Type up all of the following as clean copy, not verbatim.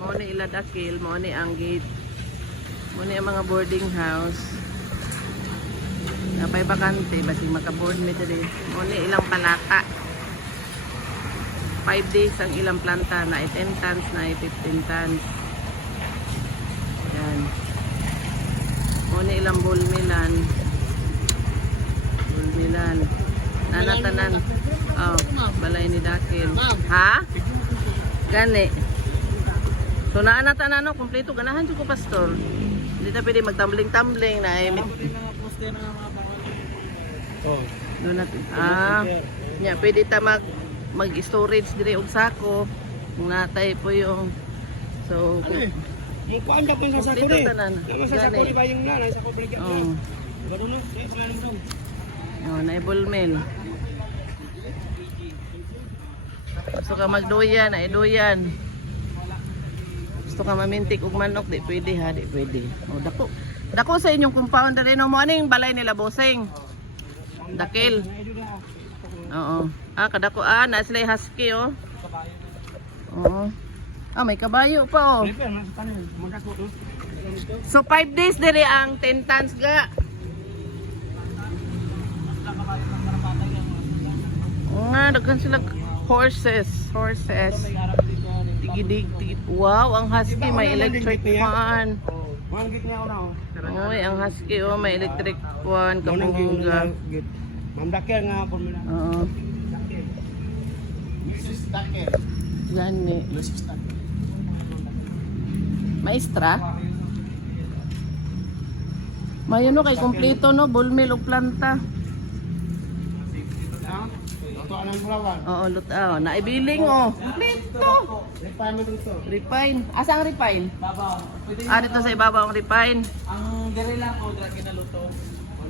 Mo ni ila dakil, mo ni ang gate. Mo ni ang mga boarding house. Napay bakante basi maka-board mi diri. Mo ni ilang palaka. 5 days ang ilang planta na 10 tons na 15 tons. Yan. Mo ni ilang bulmilan. Bulmilan. Nanatanan. Oh, balay ni dakil. Ha? Gani. So naanatan ano, kompleto ganahan jud ko pastor. Hindi ta pwede magtumbling-tumbling na ay. Oh. Doon natin. Nya pwede ta mag-storage dire og sako. Kung natay po yung so Yung kuan ka pang sa sako ni. Nama sa sako ni bayong na, sa sako balik. Oh. Garo no, sa mo. Oh, naibol mil. Gusto ka magdoyan, ay doyan. Gusto ka mamintik og manok, di pwede ha, di pwede. Oh, dako. Dako sa inyong compound rin no mo aning balay nila Boseng. Dakil. Oo. Kadako na sila husky oh. Oo. May kabayo pa oh. So 5 days dire ang 10 tons ga. Nga, daghan sila horses. Tigidig. Wow, ang husky may electric fan. Oy, ang husky may electric fan. Kabungga. Mandakil nga po mina. Oo. Gani. Maestra? Mayo no kay kompleto no, bulmil og planta. Oo, lutaw. Naibiling oh. Kompleto. Refine. Asa ang refine? Babaw. Dito sa ibabaw ang refine. Ang diri lang ko dra kinaluto.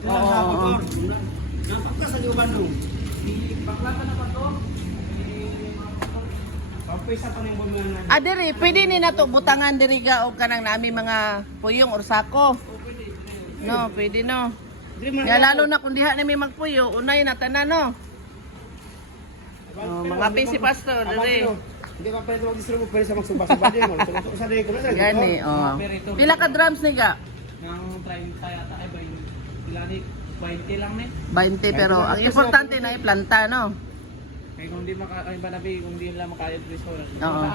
Oo. Napakla sa uban no. Bakla pa na pa to. Pampisa pa ning bulan. Diri, pwede ni nato butangan diri ga og kanang nami mga puyong or sako. No, pwede no. Ya lalo na kung diha nami magpuyo, unay na tanan no. Mga busy pastor diri. Hindi pa pwede mag-distribute pero sa magsubas-subas din mo. Tutok sa day ko na. Gani, oh. Pila ka drums ni ga? Nang 30 yata ay 20. Ilani 20 lang ni. 20 pero ang importante na iplanta no. Kaya kung di makakain pa nabi, kung di nila makaya sa restaurant. Oo.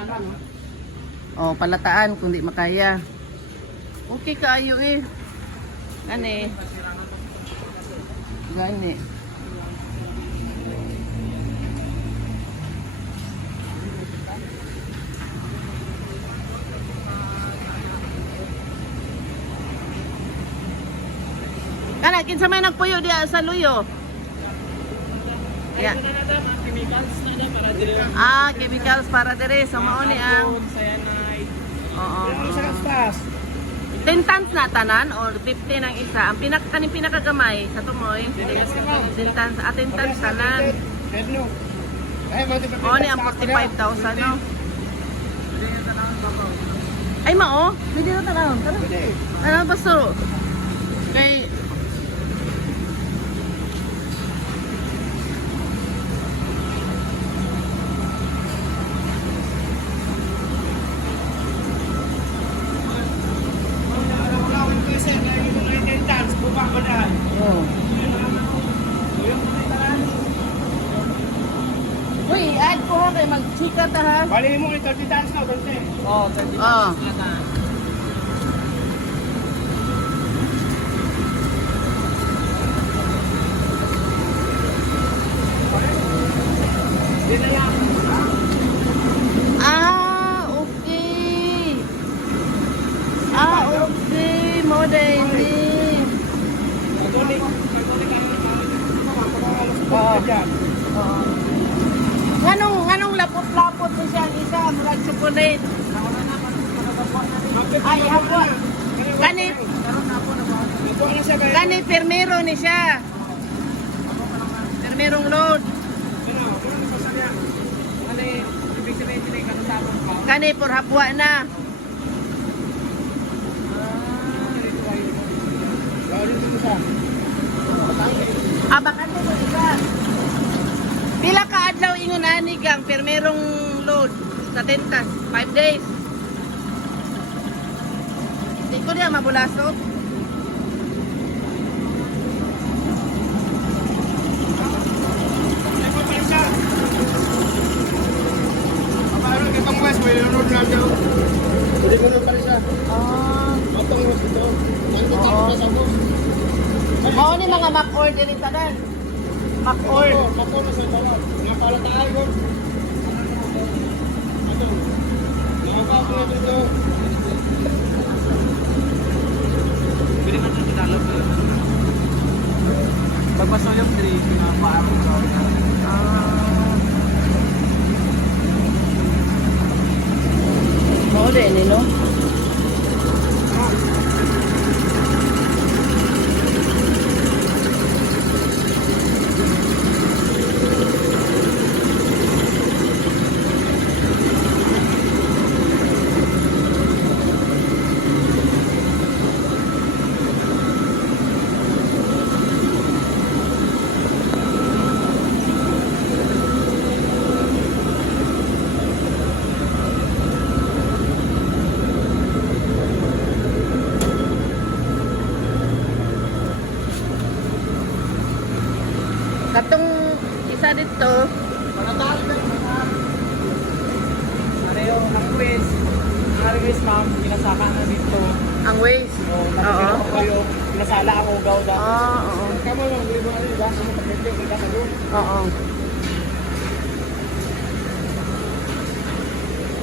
Oh, palataan kung di makaya. Okay kaayo eh. Gani. Gani. Kana kinsa may nagpuyo diya sa luyo? Yeah. Chemicals na da para dire. Chemicals para dire sa mao ni ang cyanide. oo. Ano sa kastas? 10 tons na tanan or 50 ng isa. Ang pinakagamay sa tumoy. 10 tons, 10 tons tanan. Pedno. Ay mo di Mao ni ang 45,000 no. Ay mao, pwede na tanawon. Tara. Ano pastor? Kay Uy, add ko ha kay magchika ta ha. Bali mo 30 tons na, 20. Oh, 30 Oh. Okay. Okay. Modern din. Nganong lapot-lapot mo siya isa, murag chocolate. Ay, hapwa. Kani permero ni siya. Permerong load. Kani por hapwa na. Abakan mo isa. Pila ka adlaw ingon ani kang permerong load sa tentas? 5 days. diya mabulasot. Ah. Mao ni mga McCord din tanan. McCord. Pagpasok yung 3, pinapaaro ko. Mao din ni no. Katong isa dito, Pareho, ang quiz. Ang quiz, ma'am, pinasaka na dito. ang ways. Oo. Oo. Ko yung pinasala ang ugaw da. Oo. Kamu lang, hindi mo ano, diba? Kamu pagkete, kita ka doon. Oo.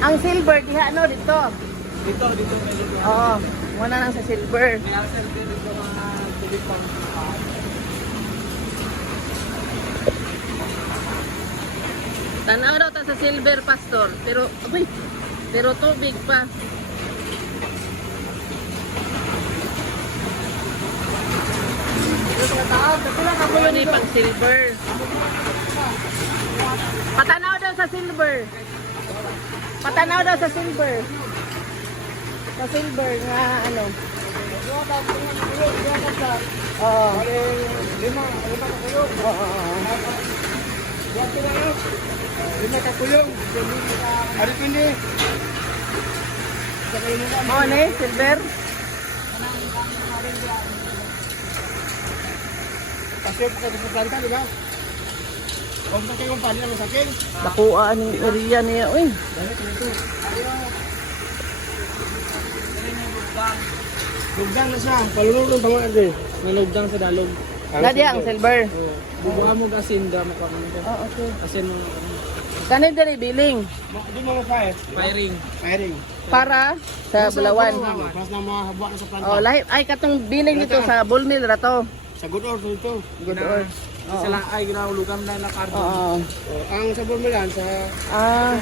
Ang silver diha no dito. Dito, medyo. Oo. Muna lang sa silver. May answer din dito mga tubig pang Tanaw daw ta sa silver, pastor. Pero, abay, pero tubig pa. Ako ni pang silver. Patanaw daw sa silver. Patanaw daw sa silver. Sa silver nga ano. Oo. lima ka kuyong. Oo. Buwag ko na yun. 5 ka kuyong. Ari pindi. Oo ni, silver. Kasi pa sa planta, di ba? Huwag na kayong panin ang sakin. Nakuha ang area niya. Uy. Dahil ito. Lugdang na siya. Palulunod ba nga rin? Nalugdang sa dalog. Nadi ang silver. Bubuha mo asin da mo Oh, okay. asin mo. Kani diri biling Di mo fire. Firing. para sa Bulawan. Pas na mga habuan na sa planta. Oh, lahi ay katong biling dito sa bull mill ra to. Sa good order ito. Good or. Sila ay ginahulugan na na carbon. Oo. Ang sabon mo yan sa Ah.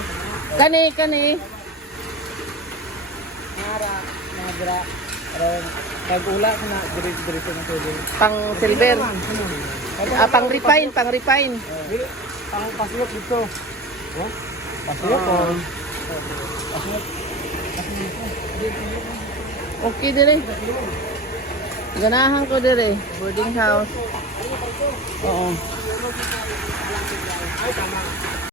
Kani. Nara, nagra. Pag ula ko na diretso na tuloy. Pang silver. Ah, pang refine. Ang paslok dito. Oh? Paslok Oo. oh. Okay dire. Ganahan ko dire, boarding house. Oo. Ay tama.